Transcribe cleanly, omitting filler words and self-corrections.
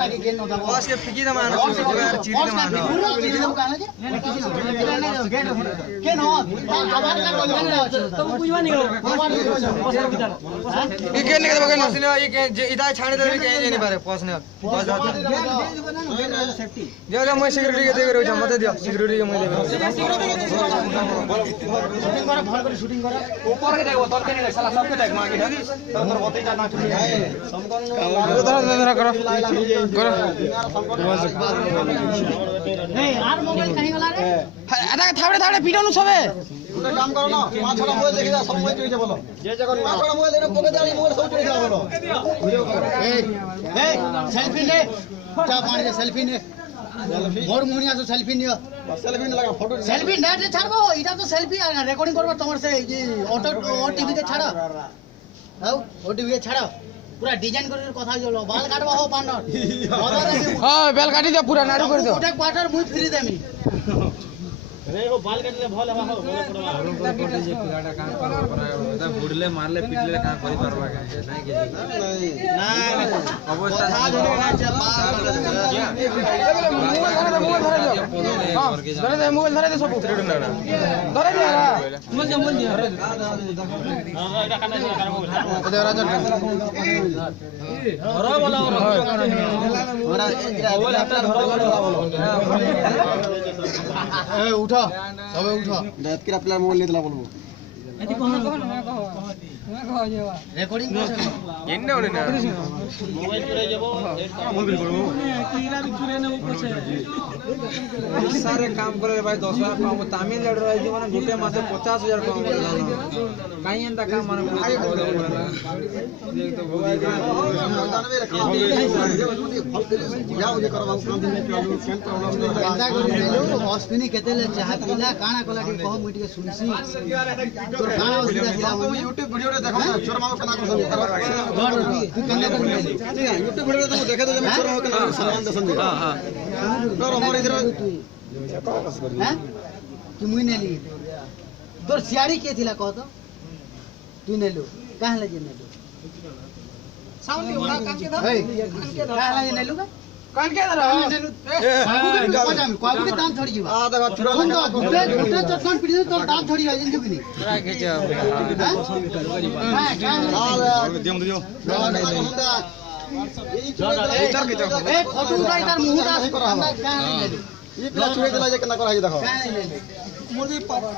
boss के फिकी दमा आना चाहिए यार चीरी दमा चीरी दम काना जे गेट के नो आधार कार्ड बोलो तो बुझवा नहीं हो ये के नहीं बगन नसिने ये के इदा छाने दे के नहीं पारे पॉसने बॉस सेफ्टी जो जो मैं सिक्योरिटी के देबे रहू मते दियो सिक्योरिटी के मैं देबे शूटिंग करा भल कर शूटिंग करा ऊपर के देखो तल के नहीं साला सब के देख मांगे तोर बते जा ना छुटी धरा करो करो नहीं यार मोबाइल कहीं गला रे आधा थाबड़े थाबड़े वीडियो नु सबे একটা কাম করো না পাঁচ ছটা মোবাইল দেখে যা সব মোবাইল চুরি বলো যে জায়গা পাঁচ ছটা মোবাইল দেখে পকেটে আনি মোবাইল সব চুরি বলো ভিডিও করো এই সেলফি নে চা পানি দে সেলফি নে মোর মুনিয়া সে সেলফি নিও সেলফি নে লাগা ফটো সেলফি নেটে ছাড়বো এটা তো সেলফি রেকর্ডিং করব তোমার সে এই যে অটো টিভি তে ছাড়ো হাও ওটিভি তে ছাড়ো पूरा डिजाइन कर কথা হলো বাল কাটবা हो পান্নর हां बेल काटी दे पूरा नाडू कर दो ওটা কোয়ার্টার মুই ফ্রি দেমি रे वो बाल काटले भल हवा हो बोले पड़वा कोटी जे पिलाटा काम पर बुडले मारले पिटले काम करि परवा का नहीं के ना अवस्था धरे दे मोबाइल धरे दे सब धरे दे धरे दे मोबाइल दिया हां एटा काना से कर मोबाइल दे राजा धरो बोला ওরা মোবাইল একটা ধরো বলো এ উঠো সবে উঠো দাঁত কিরা প্লেয়ার মোবাইল নিতে বলবো এটি কোন রেকর্ডিং করছ এন্ন ওনে না মোবাইল চুরে যাব মোবাইল করব কিরা भी चुरे ने ऊपर से सारे काम करे भाई 10,000 काम तमिलनाडु रही माने गोटे मासे 50,000 काम करला काई एंता काम माने देख तो बहुत जाओ ये करो काम दिन में चालू सेंट प्रॉब्लम एंता करू हॉस्पिटल केतेले चाह पिला काना कोला के कह मुई के सुनसी तोर काना हॉस्पिटल दिला YouTube वीडियो रे देखो ना चोर मामा कना कर तू कन्ने कर ठीक है YouTube वीडियो रे तो देखे तो मैं चोर मामा कना सम्मान दसन दे हां हां तोर हमर इधर हैं तू मुई नेली तोर सियाड़ी के थिला कह तो तू नेलु काहे ले जे नेलु साउंड ओला कान के धर काहे ले नेलु का कान के धर बाबू के दांत थोड़ी जीवा आ देखो छुरा गुटे गुटे चटकन पिटी तो दांत थोड़ी आ जिंदगी नहीं पूरा के जा ए फोटो उठाई तार मुंह दास करा ये पिला छुए दिला जे केना करा जे देखो